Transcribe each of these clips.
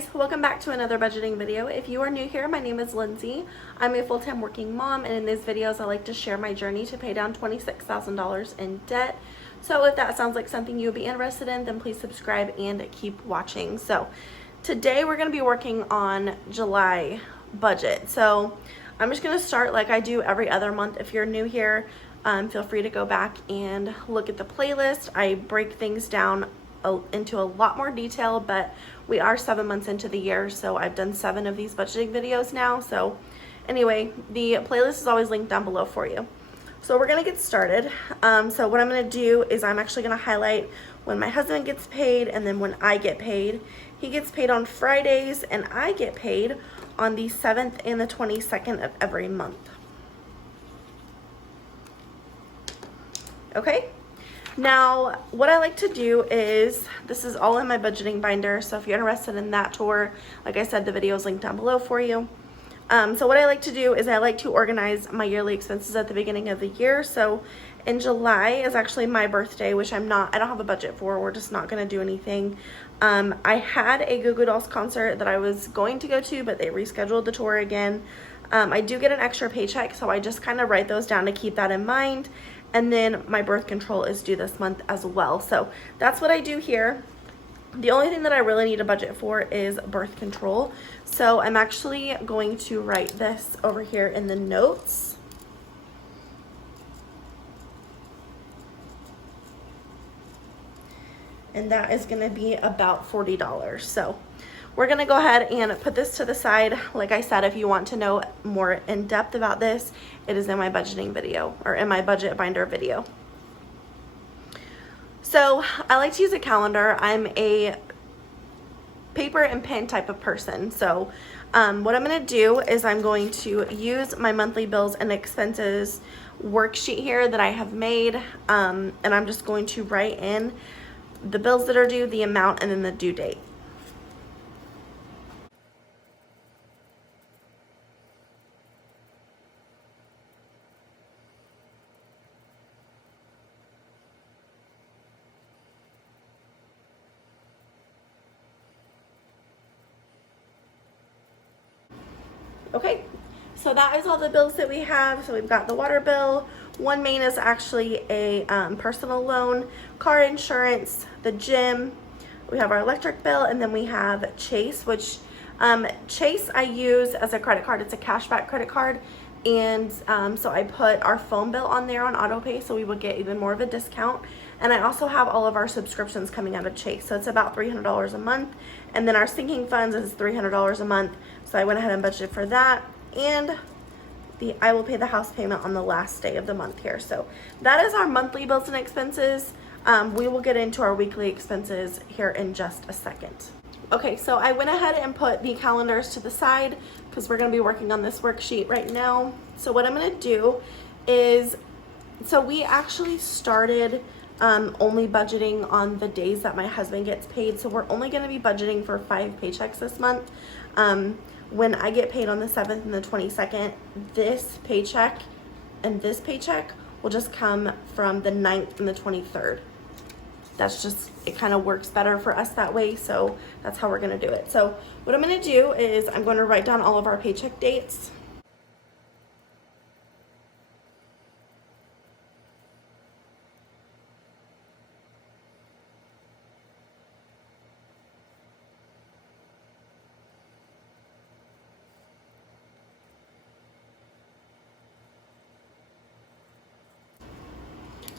guys, welcome back to another budgeting video. If you are new here, my name is Lindsay. I'm a full-time working mom, and in these videos I like to share my journey to pay down $26,000 in debt. So if that sounds like something you'll be interested in, then please subscribe and keep watching. So today we're going to be working on July budget. So I'm just going to start like I do every other month. If you're new here, feel free to go back and look at the playlist. I break things down into a lot more detail, but we are 7 months into the year, so I've done 7 of these budgeting videos now. So anyway, the playlist is always linked down below for you. So we're gonna get started. So what I'm gonna do is I'm actually gonna highlight when my husband gets paid and then when I get paid. He gets paid on Fridays and I get paid on the 7th and the 22nd of every month. Okay? Now, what I like to do is, this is all in my budgeting binder, so if you're interested in that tour, like I said, the video is linked down below for you. So what I like to do is I like to organize my yearly expenses at the beginning of the year. So in July is actually my birthday, which I don't have a budget for. We're just not going to do anything. I had a Goo Goo Dolls concert that I was going to go to, but they rescheduled the tour again. I do get an extra paycheck, so I just kind of write those down to keep that in mind. And then my birth control is due this month as well. So that's what I do here. The only thing that I really need a budget for is birth control. So I'm actually going to write this over here in the notes. And that is going to be about $40. So we're going to go ahead and put this to the side. Like I said, if you want to know more in depth about this, it is in my budgeting video, or in my budget binder video. So I like to use a calendar. I'm a paper and pen type of person. So what I'm going to do is I'm going to use my monthly bills and expenses worksheet here that I have made. And I'm just going to write in the bills that are due, the amount, and then the due date. Okay, so that is all the bills that we have. So we've got the water bill. One main is actually a personal loan, car insurance, the gym. We have our electric bill, and then we have Chase, which Chase I use as a credit card. It's a cashback credit card. And so I put our phone bill on there on auto pay, so we would get even more of a discount. And I also have all of our subscriptions coming out of Chase, so it's about $300 a month. And then our sinking funds is $300 a month, so I went ahead and budgeted for that. And I will pay the house payment on the last day of the month here. So that is our monthly bills and expenses. We will get into our weekly expenses here in just a second. Okay, so I went ahead and put the calendars to the side because we're going to be working on this worksheet right now. So what I'm going to do is, so we actually started only budgeting on the days that my husband gets paid. So we're only going to be budgeting for 5 paychecks this month. When I get paid on the 7th and the 22nd, this paycheck and this paycheck will just come from the 9th and the 23rd. That's just, it kind of works better for us that way, so that's how we're going to do it. So what I'm going to do is I'm going to write down all of our paycheck dates.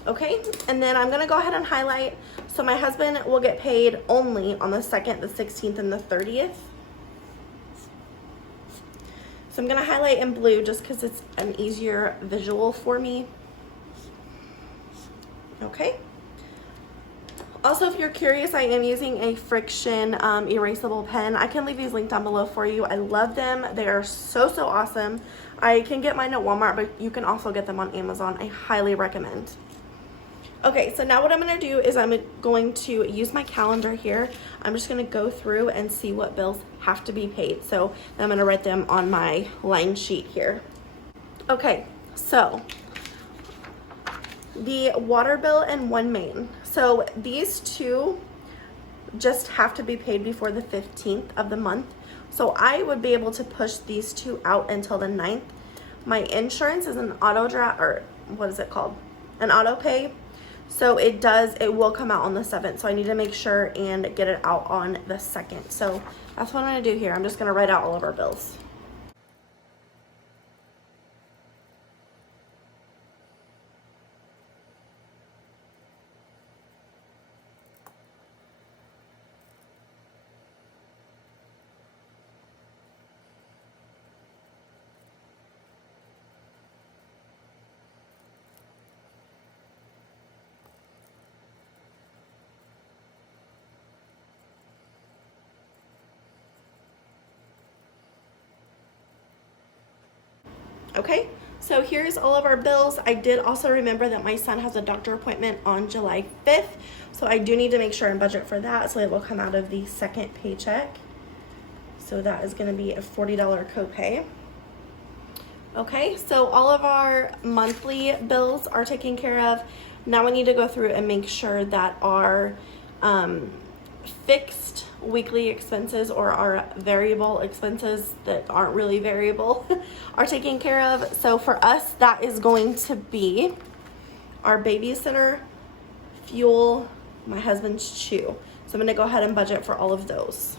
Okay, and then I'm going to go ahead and highlight. So my husband will get paid only on the 2nd, the 16th, and the 30th. So I'm going to highlight in blue just because it's an easier visual for me. Okay. Also, if you're curious, I am using a friction erasable pen. I can leave these linked down below for you. I love them. They are so awesome. I can get mine at Walmart, but you can also get them on Amazon. I highly recommend. Okay, so now what I'm going to do is I'm going to use my calendar here. I'm just going to go through and see what bills have to be paid. So I'm going to write them on my line sheet here. Okay, so the water bill and one main. So these two just have to be paid before the 15th of the month. So I would be able to push these two out until the 9th. My insurance is an auto draft, or what is it called? An auto pay. So it will come out on the 7th. So I need to make sure and get it out on the 2nd. So that's what I'm gonna do here. I'm just gonna write out all of our bills. Okay, so here's all of our bills. I did also remember that my son has a doctor appointment on July 5th, so I do need to make sure and budget for that, so it will come out of the second paycheck. So that is gonna be a $40 copay. Okay, so all of our monthly bills are taken care of. Now we need to go through and make sure that our fixed weekly expenses, or our variable expenses that aren't really variable, are taken care of. So for us, that is going to be our babysitter, fuel, my husband's chew. So I'm gonna go ahead and budget for all of those.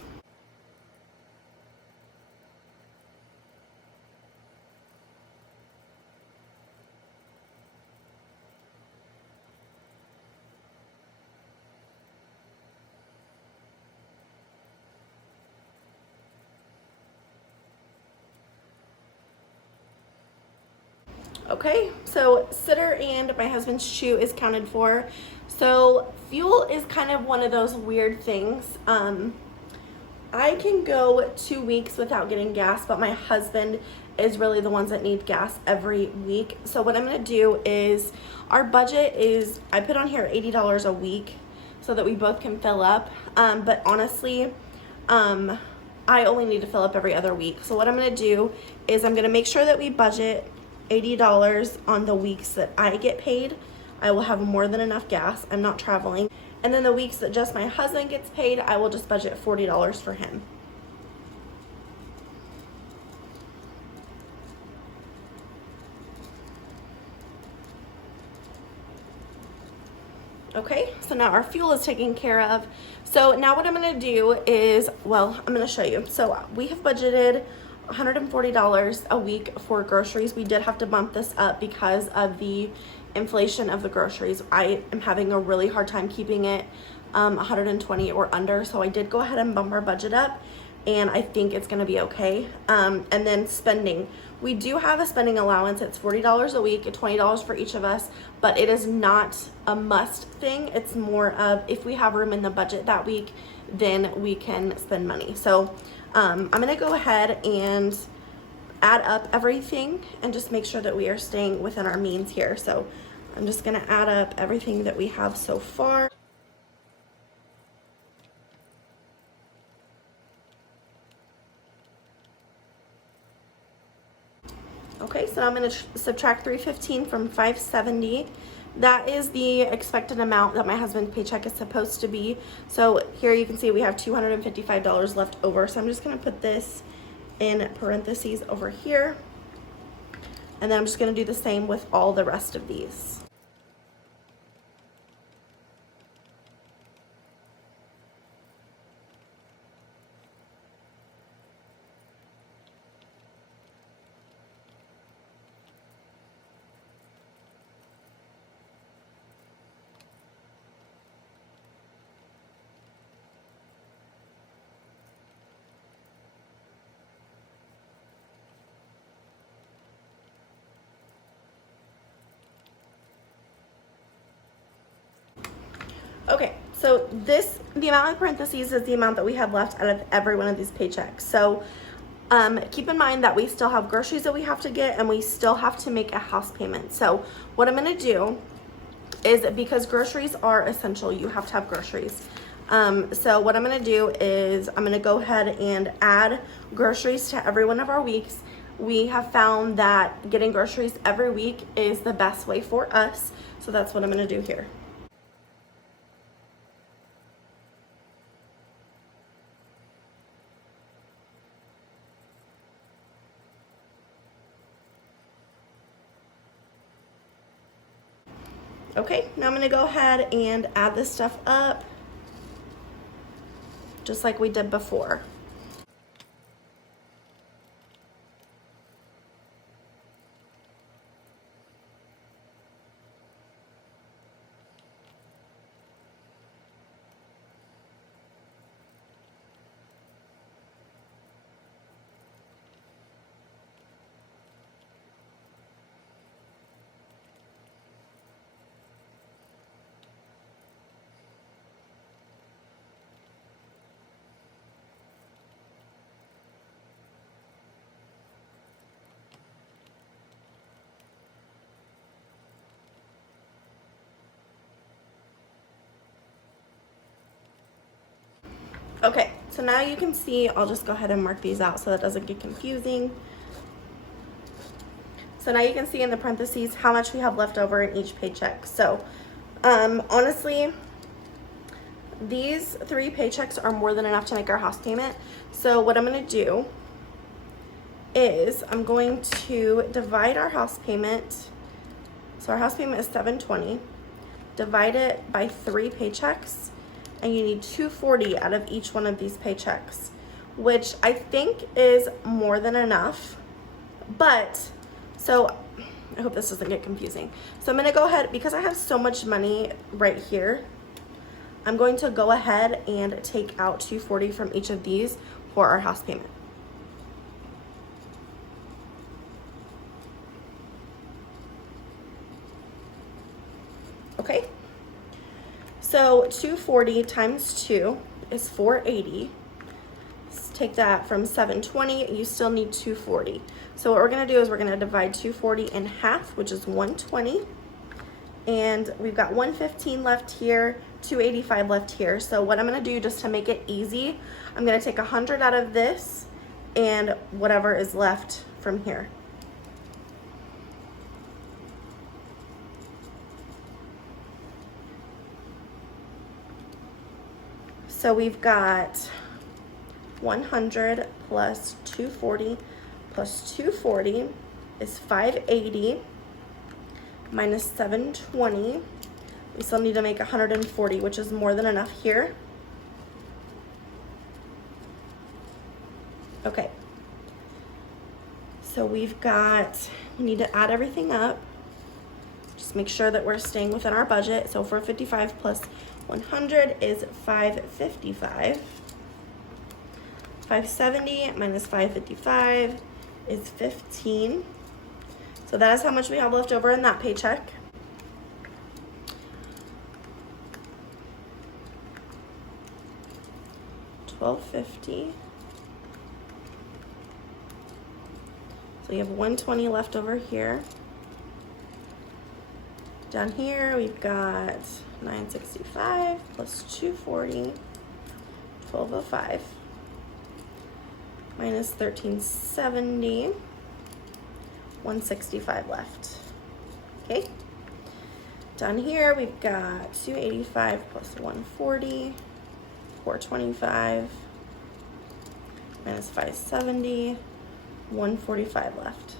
Okay, so sitter and my husband's chew is counted for. So fuel is kind of one of those weird things. I can go 2 weeks without getting gas, but my husband is really the ones that need gas every week. So what I'm gonna do is, our budget is, I put on here $80 a week so that we both can fill up. But honestly, I only need to fill up every other week. So what I'm gonna do is I'm gonna make sure that we budget $80 on the weeks that I get paid. I will have more than enough gas. I'm not traveling. And then the weeks that just my husband gets paid, I will just budget $40 for him. Okay, so now our fuel is taken care of. So now what I'm gonna do is, well, I'm gonna show you. So we have budgeted $140 a week for groceries. We did have to bump this up because of the inflation of the groceries. I am having a really hard time keeping it 120 or under, so I did go ahead and bump our budget up, and I think it's gonna be okay. And then spending. We do have a spending allowance. It's $40 a week, $20 for each of us, but it is not a must thing. It's more of, if we have room in the budget that week, then we can spend money. So I'm gonna go ahead and add up everything and just make sure that we are staying within our means here. So I'm just gonna add up everything that we have so far. Okay, so I'm gonna subtract $315 from $570. That is the expected amount that my husband's paycheck is supposed to be. So here you can see we have $255 left over. So I'm just gonna put this in parentheses over here. And then I'm just gonna do the same with all the rest of these. Okay, so the amount in parentheses is the amount that we have left out of every one of these paychecks. So keep in mind that we still have groceries that we have to get, and we still have to make a house payment. So what I'm gonna do is, because groceries are essential, you have to have groceries. So what I'm gonna do is I'm gonna go ahead and add groceries to every one of our weeks. We have found that getting groceries every week is the best way for us. So that's what I'm gonna do here. Okay, now I'm gonna go ahead and add this stuff up just like we did before. Okay, so now you can see, I'll just go ahead and mark these out so that doesn't get confusing. So now you can see in the parentheses how much we have left over in each paycheck. So honestly, these 3 paychecks are more than enough to make our house payment. So what I'm gonna do is I'm going to divide our house payment. So our house payment is $720. Divide it by 3 paychecks, and you need $240 out of each one of these paychecks, which I think is more than enough. But so I hope this doesn't get confusing. So I'm gonna go ahead, because I have so much money right here, I'm going to go ahead and take out $240 from each of these for our house payment. Okay, so $240 times 2 is $480. Let's take that from $720, you still need $240. So what we're gonna do is we're gonna divide $240 in half, which is $120. And we've got $115 left here, $285 left here. So what I'm gonna do, just to make it easy, I'm gonna take $100 out of this and whatever is left from here. So we've got 100 plus 240 plus 240 is 580 minus 720. We still need to make 140, which is more than enough here. Okay. So we need to add everything up. Just make sure that we're staying within our budget. So 455 plus 100 is 555. 570 minus 555 is 15. So that is how much we have left over in that paycheck. $12.50. So you have $120 left over here. Down here we've got $965 plus $240, $12.05 minus $13.70, $165 left. Okay. Down here we've got $285 plus $140, $425 minus $570, $145 left.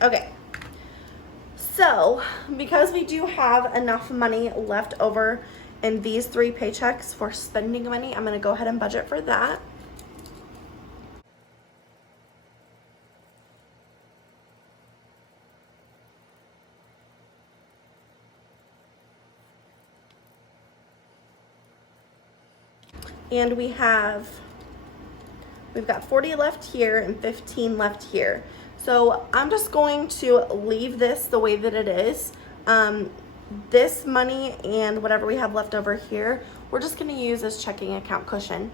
Okay. So, because we do have enough money left over in these 3 paychecks for spending money, I'm going to go ahead and budget for that. And we've got 40 left here and 15 left here. So I'm just going to leave this the way that it is. This money and whatever we have left over here, we're just gonna use as checking account cushion,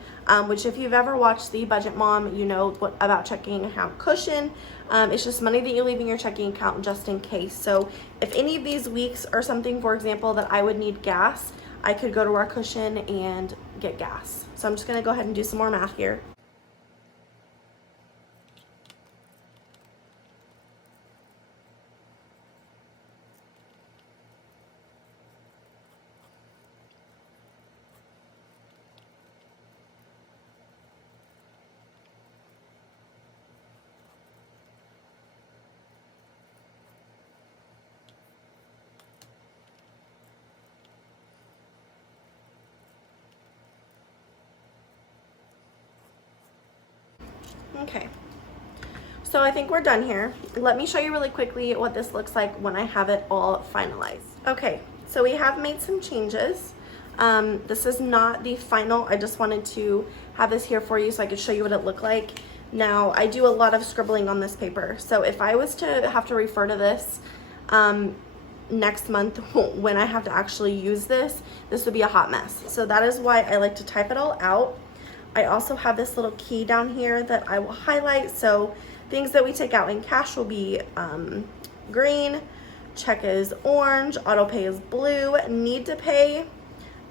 which if you've ever watched The Budget Mom, you know what about checking account cushion. It's just money that you leave in your checking account just in case. So if any of these weeks are something, for example, that I would need gas, I could go to our cushion and get gas. So I'm just gonna go ahead and do some more math here. Okay, so I think we're done here. Let me show you really quickly what this looks like when I have it all finalized. Okay, so we have made some changes. This is not the final. I just wanted to have this here for you so I could show you what it looked like. Now, I do a lot of scribbling on this paper, so if I was to have to refer to this next month when I have to actually use this would be a hot mess. So that is why I like to type it all out. I also have this little key down here that I will highlight. So things that we take out in cash will be green, check is orange, auto pay is blue, need to pay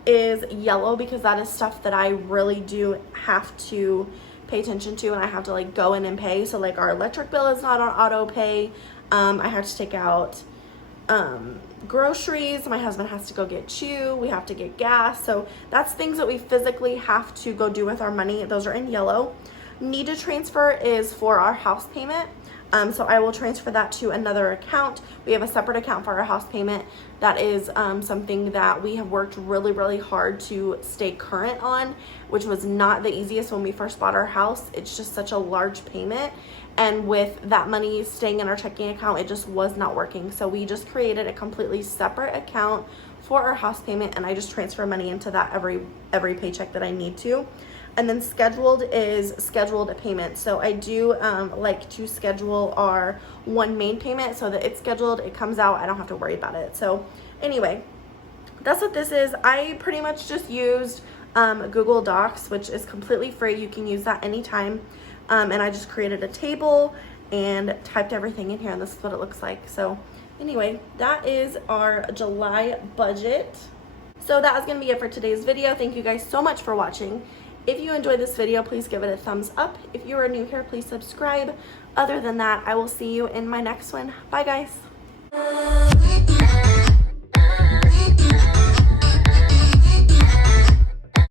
is yellow because that is stuff that I really do have to pay attention to and I have to like go in and pay. So like our electric bill is not on auto pay. I have to take out groceries. My husband has to go get chew. We have to get gas. So that's things that we physically have to go do with our money. Those are in yellow. Need to transfer is for our house payment. So I will transfer that to another account. We have a separate account for our house payment. That is something that we have worked really, really hard to stay current on, which was not the easiest when we first bought our house. It's just such a large payment. And with that money staying in our checking account, it just was not working. So we just created a completely separate account for our house payment, and I just transfer money into that every paycheck that I need to. And then scheduled is scheduled payment. So I do like to schedule our one main payment so that it's scheduled, it comes out, I don't have to worry about it. So anyway, that's what this is. I pretty much just used Google Docs, which is completely free. You can use that anytime. And I just created a table and typed everything in here, and this is what it looks like. So anyway, that is our July budget. So that is going to be it for today's video. Thank you guys so much for watching. If you enjoyed this video, please give it a thumbs up. If you are new here, please subscribe. Other than that, I will see you in my next one. Bye, guys.